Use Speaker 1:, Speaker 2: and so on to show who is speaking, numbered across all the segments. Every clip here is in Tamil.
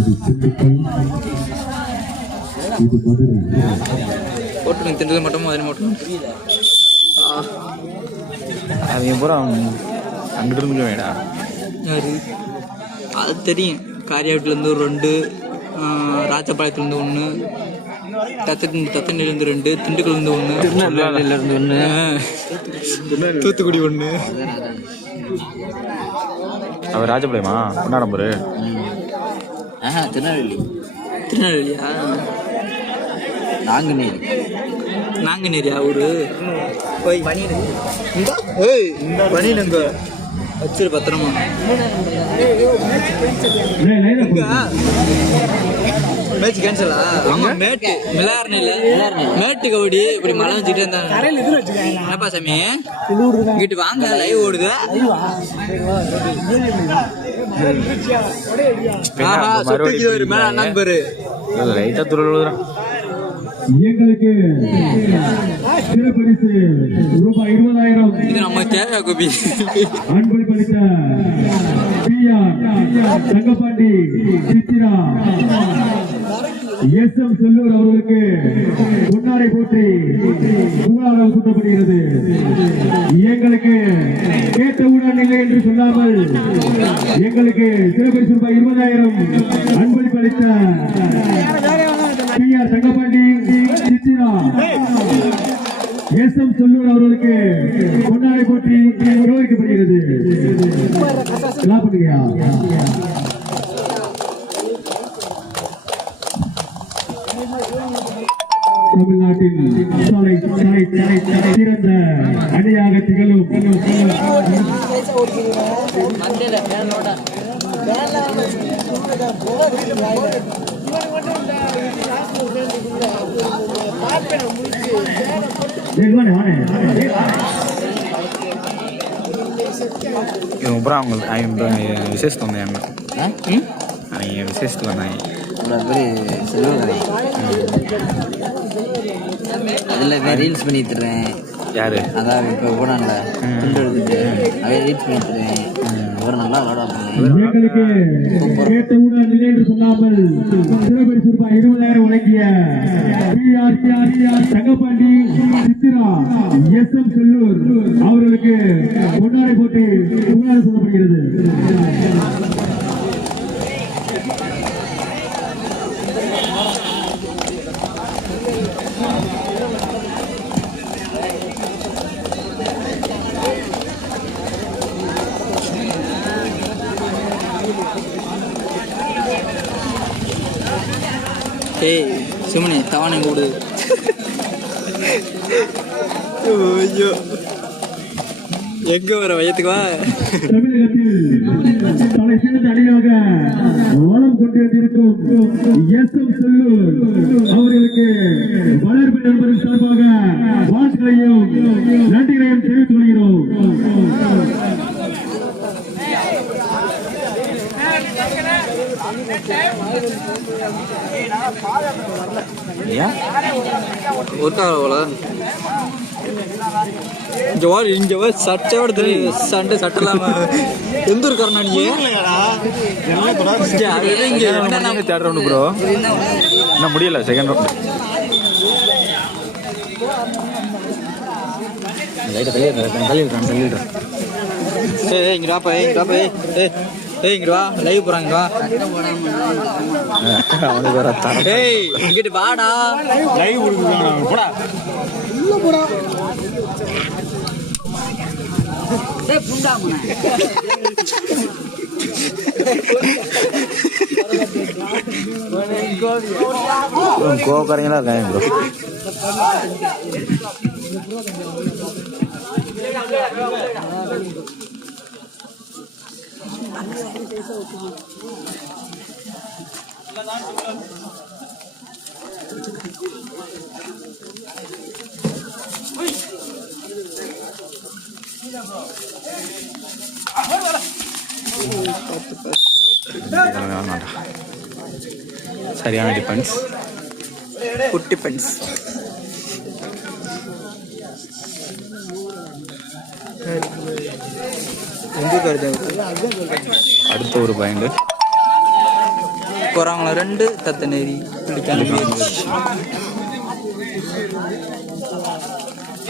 Speaker 1: அது திண்டுக்கல் இது மதுரை
Speaker 2: போட்டுருங்க திண்டது மட்டும் அதில் மட்டும்
Speaker 3: அவங்க பூரா. அங்கிட்டு இருந்து வேடா
Speaker 2: யாரு அது தெரியும் காரியாட்டிலேருந்து ஒரு ரெண்டு ராஜபாளையத்துலேருந்து ஒன்று தத்தன் தத்தனிலேருந்து ரெண்டு திண்டுக்கல்லேருந்து ஒன்று
Speaker 3: திருநெல்வேலியிலேருந்து ஒன்று
Speaker 2: தூத்துக்குடி ஒன்று
Speaker 3: அவர் ராஜபாளையமா கொண்டாடம்பூர்
Speaker 4: ஆஹா திருநெல்வேலி.
Speaker 2: திருநெல்வேலியா?
Speaker 4: நாங்குநேரி.
Speaker 2: நாங்குநேரியா? ஊரு? போய் ஏய் பனியனுங்க வச்சிரு பத்திரமா. மேட்ச் கேன்சலா ஆமா மேட்டு. மிளாரணில மேட்டு கபடி இப்படி மழை வச்சுக்கிட்டே இருந்தாங்க. என்னப்பா சாமி? இங்கிட்டு வாங்க லைவ் ஓடுது. ஆஹா சுட்டுக்கு ஒரு மேல அண்ணாந்து பாரு.
Speaker 3: லைட்டாக துருள்
Speaker 1: எங்களுக்கு சிறப்பரிசு ரூபாய் இருபதாயிரம்.
Speaker 2: இது நம்ம தேவையா Gopi.
Speaker 1: அன்பளிப்பளித்த PR Thangapandi Chithra. S M Sellur அவர்களுக்கு பொன்னாடை போற்றி புகழாக சூட்டப்படுகிறது. எங்களுக்கு கேட்டவுடன் இல்லை என்று சொல்லாமல் எங்களுக்கு சிறப்பரிசு ரூபாய் இருபதாயிரம் அன்பளிப்பளித்த PR Thangapandi S M Sellur அவர்களுக்கு பொன்னாடை போற்றி கௌரவிக்கப்படுகிறது கிளாப் பண்ணுங்கயா தமிழ்நாட்டின் சாலை சாலை சிறந்த அணியாக திகழும். வாணே
Speaker 3: வந்தாங்க
Speaker 4: ஆ?
Speaker 3: அவங்க விசேஷத்தில் வந்தாங்க
Speaker 4: இவ்வளோ பேர் செல்வகலை அதில் ரீல்ஸ் பண்ணி தர்றேன்
Speaker 3: யாரு?
Speaker 4: அதான் இப்போ எடுத்துட்டு அவன் ரீல்ஸ் பண்ணி விளாடுவாங்க
Speaker 1: எங்களுக்கு கேட்டவுடன் இல்லை என்று சொல்லாமல் சிறப்பரிசு ரூபாய் இருபதாயிரம் வழங்கிய தங்கப்பாண்டி சித்திரா எஸ் எம் செல்லூர் அவர்களுக்கு பொன்னாடை போட்டு சொல்லப்படுகிறது.
Speaker 2: ஏய் சிமனி தவானை கூடு. ஐயோ. எங்க வர வயத்துக்கு வா.
Speaker 1: தமிழகத்தில் தலை சிறந்த அணியாக வளம் கொண்டு வந்திருக்கும் எஸ் எம் செல்லூர் அவர்களுக்கு வளர்ப்பு நண்பர்கள் சார்பாக வாழ்த்துக்களையும் நன்றிகளையும் தெரிவித்துக் கொள்கிறோம்
Speaker 3: ஏன்?
Speaker 2: ஒர்க் ஆகல இங்க வா இங்க வா சட்டையோட தெரியும் சண்டை சட்டை இல்லாம. எந்த ஊர் காரணம் நீ? இங்க? என்னன்னா,
Speaker 3: தேர்ட் ரவுண்டு ப்ரோ இன்னும் முடியல செகண்ட் ரவுண்டு தள்ளிடுறேன் தள்ளிடுறேன்
Speaker 2: ஏய், ஏய், இங்க வாப்பா, ஏய், இங்க வாப்பா, ஏய், ஏய், ஏய், இங்க வா லைவ் போறாங்க வா.
Speaker 3: அவனுக்கு வர
Speaker 2: ஏய் இங்கிட்டு வாடா.
Speaker 3: கோவக்காரங்களா இருக்காங்க ப்ரோ சரியான டிஃபென்ஸ்
Speaker 2: குட்டி பென்ஸ் எங்க கருது
Speaker 3: அடுத்த ஒரு பாயிண்ட்.
Speaker 2: போறாங்களா? ரெண்டு தத்த நெறி. பிடிக்காம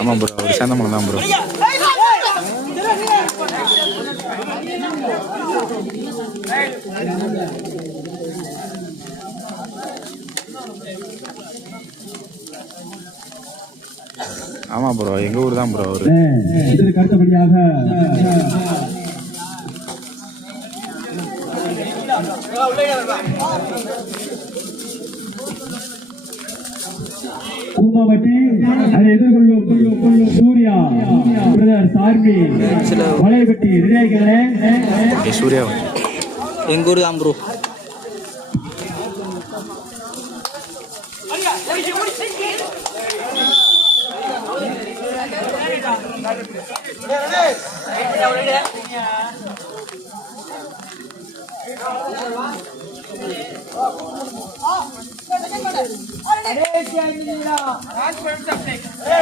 Speaker 3: ஆமா ப்ரோ ஒரு சேந்தமலம் தான் ப்ரோ ஆமா ப்ரோ எங்க ஊர் தான் ப்ரோ அவரு.
Speaker 1: இதற்கு அடுத்தபடியாக கூமாவட்டி அதை எதிர்கொள்ளும் சூர்யா பிரதர் சார்மி வளையப்பட்டி
Speaker 3: சூர்யா
Speaker 2: எங்க ஊர் தான் ப்ரோ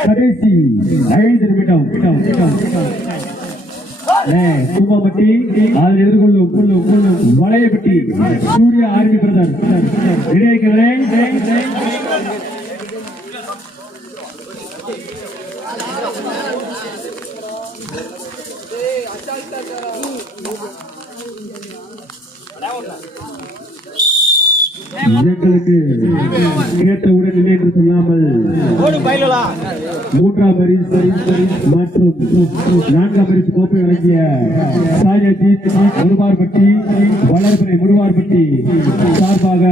Speaker 1: கடைசி ஐந்து நிமிடம் நிமிடம், நிமிடம், நிமிடம். ஏ, கூமாவட்டி அதில் எதிர்கொள்ளும் கொள்ளும் கொள்ளும். Valayapatti army brother. ரெடியாகிறேன் கேட்டவுடன் இல்லை என்று சொல்லாமல் மூன்றாம் பரிசு மற்றும் நான்காம் பரிசு கோப்பை வழங்கிய சாயஜித் முருவார்பட்டி வளர்பிறை முருவார்பட்டி சார்பாக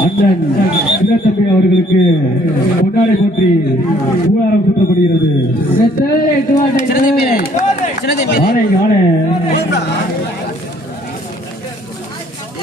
Speaker 1: அண்ணன் சின்னத்தம்பி அவர்களுக்கு பொன்னாடை போற்றி புகழாரம் சுற்றப்படுகிறது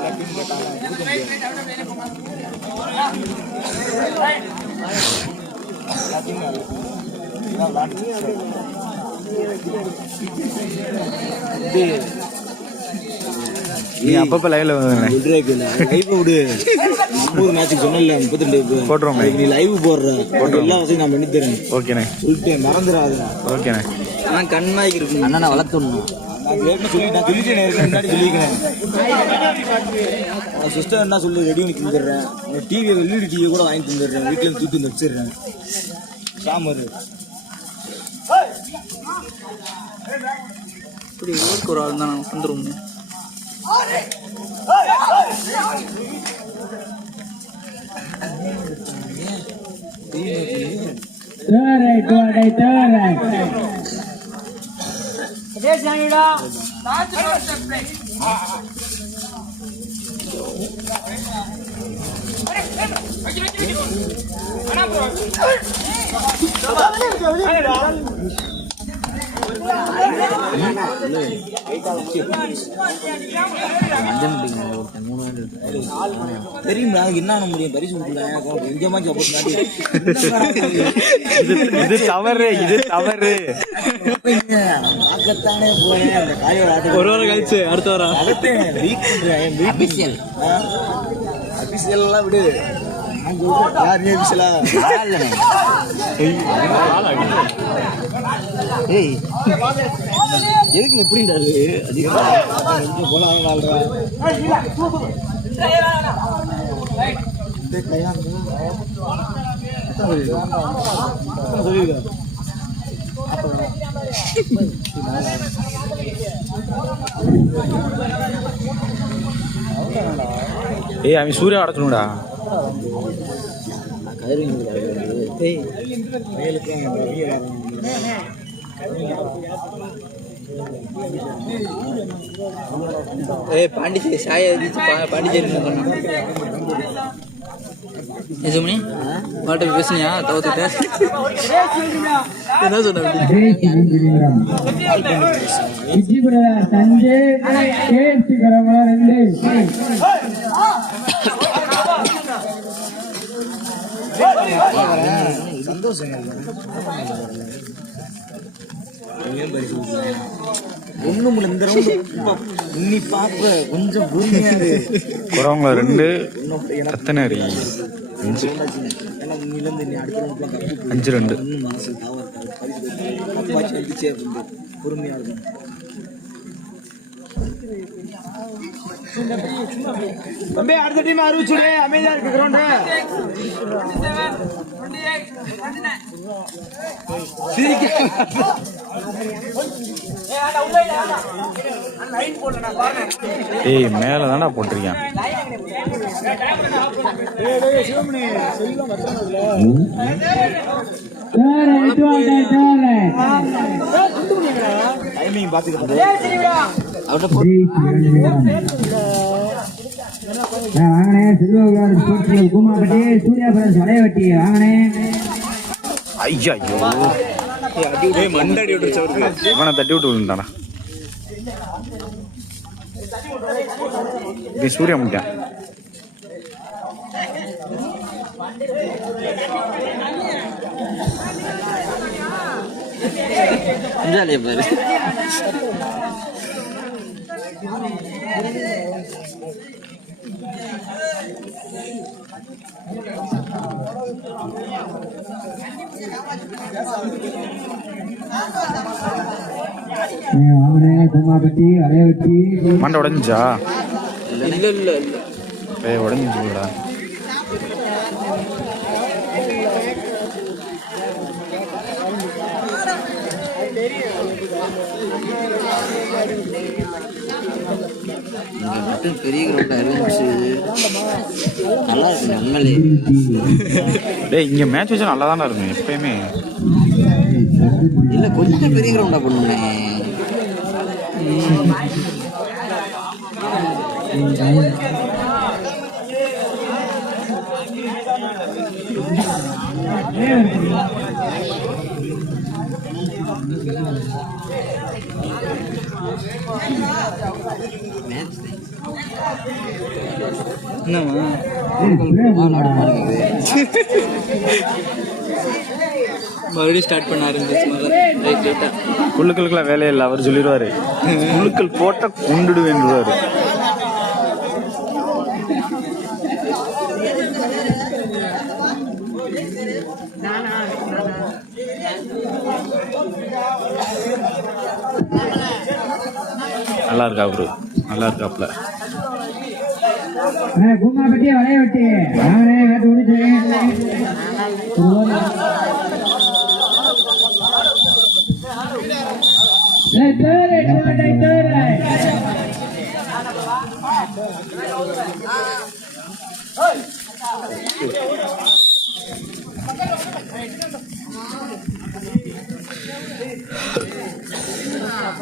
Speaker 4: எனக்கு போட்டுரு டைம் நான் போடுறேன்
Speaker 3: நீ அப்பப்ப லைவ்ல
Speaker 5: லைவ் விடு ஒரு மேட்சுக்கு சொன்னல முப்பத்தி ரெண்டு
Speaker 3: போட்டுருவோம்.
Speaker 5: நீ லைவ் போடுற எல்லா வசதியும் நான் பண்ணி தரேன்
Speaker 3: ஓகேண்ணே
Speaker 5: சொல்லிட்டேன் மறந்துடாத
Speaker 3: ஓகேண்ணே
Speaker 2: ஆனால் கண்மாய்க்கு இருக்கு
Speaker 4: அண்ணனை வளர்த்துடணும்.
Speaker 5: ஏற்கனவே சொல்லி நான் சொல்லிட்டேன் முன்னாடி சொல்லியிருக்கேன் உன் சிஸ்டர் என்ன சொல்லி? ரெடி பண்ணி தந்துடுறேன். டிவி எல்இடி டிவி கூட வாங்கி தந்துடுறேன். வீட்டுல இருந்து தூக்கி வச்சிடுறேன். சாமரு
Speaker 2: இப்படி ஊருக்கு ஒரு ஆள் தான்
Speaker 1: கோடை தேரை
Speaker 4: மஞ்சள் முடிங்க இருக்கு
Speaker 5: தெரியும் அதுக்கு என்ன பண்ண முடியும் பரிசு கொடுக்குறேன் எங்கேயுமா சப்போர்ட்
Speaker 3: இது இது தவறு இது தவறு.
Speaker 2: ஒரு வாரம் கழிச்சு அடுத்த வாரம்.
Speaker 4: அபிஷியல்
Speaker 5: அபிஷியல் எல்லாம் விடு. யார் நீ அபிஷியலா
Speaker 4: ஏய் எதுக்கு எப்படின்றாரு
Speaker 5: வாழ்றா
Speaker 3: ஏய் அவன் சூர்யா அடக்கணும்டா
Speaker 2: ஏய் பாண்டிச்சேரி சாய பாண்டிச்சேரி நிஜமணி மாட்ட பேசுனியா? தவிர்த்துட்ட என்ன சொன்ன
Speaker 1: விஜயபுர ரெண்டு.
Speaker 5: சந்தோஷம் ஒண்ணும் இல்ல இந்த பாப்ப கொஞ்சம் பொறுமையா இரு.
Speaker 3: ரெண்டு ரெண்டு அத்தனரி அஞ்சு அஞ்சு ரெண்டு
Speaker 5: ஒன்றும் இருக்கும் தம்பி அடுத்த டீம் அறிவிச்சுடு அமைதியா இருக்கு கிரவுண்டு
Speaker 3: ஏய் மேல தானே போட்டிருக்கான்
Speaker 5: டைமிங் பாத்துக்கிட்டு
Speaker 6: வாங்கனே கிளப் கூமாப்பட்டி சூர்யா பிரதர்ஸ் வளையவட்டி வாங்கனே
Speaker 3: ஐயா
Speaker 2: மண்டடி விட்டுருச்சு அவருக்கு.
Speaker 3: இவனை தட்டி விட்டு விழுந்தானா? சூர்யா முட்டான்
Speaker 4: ஜாலியா பாரு
Speaker 3: மண்டை உடஞ்சா
Speaker 2: இல்ல இல்ல இல்ல.
Speaker 3: ஏய்
Speaker 4: இங்க மட்டும் பெரிய கிரவுண்டா இருந்துச்சு நல்லா இருக்கு உண்மையிலே
Speaker 3: டேய் இங்க மேட்ச் வச்சா நல்லா தானே இருக்கும் எப்பயுமே.
Speaker 4: இல்ல கொஞ்சம் பெரிய கிரவுண்டா பண்ணுமே மேட்ச்
Speaker 2: என்னம்மா மறுபடியும் ஸ்டார்ட் பண்ண ஆரம்பிச்சு முதல்ல ரைட்
Speaker 3: வேலையே இல்லை அவர் சொல்லிடுவாரு. குழுக்கள் போட்டால் கொண்டுடுவேன்டுவாரு நல்லா இருக்கா அவரு நல்லா இருக்காப்ல.
Speaker 6: கூமாப்பட்டி வளையவட்டி வாங்கனே வேட்டு. முடிச்சு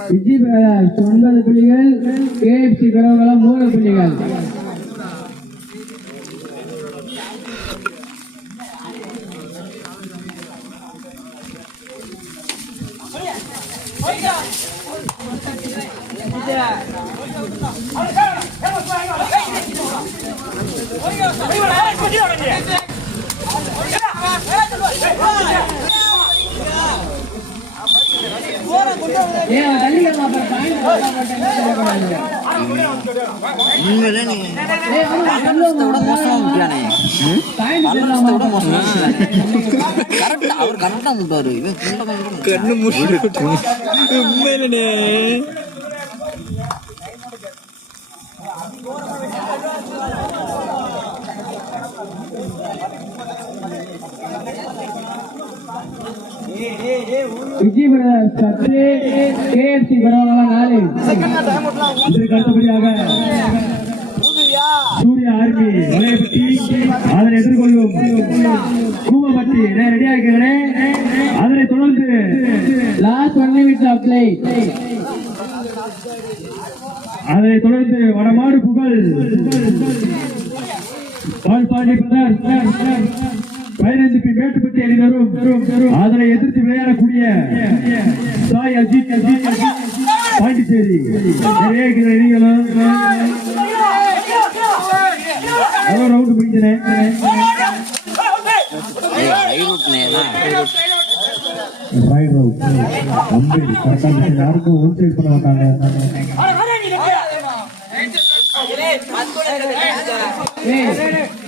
Speaker 6: விஜய் பிரகாஷ் ஒன்பது புள்ளிகள் கேஎஃப்சி குரவலம் மூணு புள்ளிகள் ஏன் அவன் தள்ளிக்கலாம் அப்புறம் பாயிண்ட் போட்டா போட்டேன்னு
Speaker 4: உண்மையிலே நீங்க
Speaker 6: ஏய், அவன்
Speaker 4: பலனத்தை விட
Speaker 6: பாயிண்ட்
Speaker 4: கரெக்டா அவர் கரெக்டா முட்டாரு. இவன் குண்ட கொஞ்சம்
Speaker 2: கண்ணு மூடி. உண்மையிலனே
Speaker 6: விஜய் பிரகாஷ் பத்து கேஎஃப்சி நாலு
Speaker 1: இதற்கு அடுத்தபடியாக சூர்யா ஆர்மி அதனை எதிர்கொள்ளும் ரெடியா இருக்கிறேன் அதனை தொடர்ந்து
Speaker 6: லாஸ்ட் ஒன் மினிட்ஸ் பிளே
Speaker 1: அதனை தொடர்ந்து வடமாடு புகழ் பால்பாண்டி பிரதர் பதினைந்து பி மேட்டுப்பட்டி அணிவரும் அதனை எதிர்த்து விளையாடக்கூடிய சாய் அஜித் அஜித் பாண்டிச்சேரி. அணிகளும் அவ்வளோ ரவுண்டு முடிஞ்சன யாருக்கும் ஒன் சைட் பண்ண மாட்டாங்க.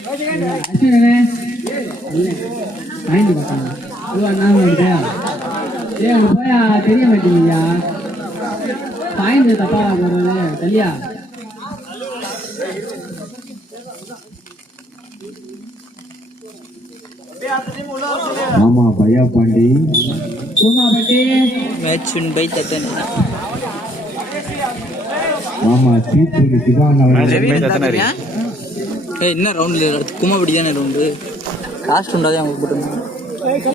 Speaker 6: அஸ்வினே பார்த்தாங்க ரூபா அங்கே போயா தெரிய பாயிண்ட் தப்பா
Speaker 1: ஆமா பையா பாண்டி.
Speaker 2: மேட்ச் பை
Speaker 1: ஆமா சீத்து சிவான் அவர்கள்
Speaker 3: சரி போய் தத்தனாரி
Speaker 2: ஏய் என்ன ரவுண்டில் குமாபடி தானே ரவுண்டு காஸ்ட் உண்டாதே அவங்க போட்டு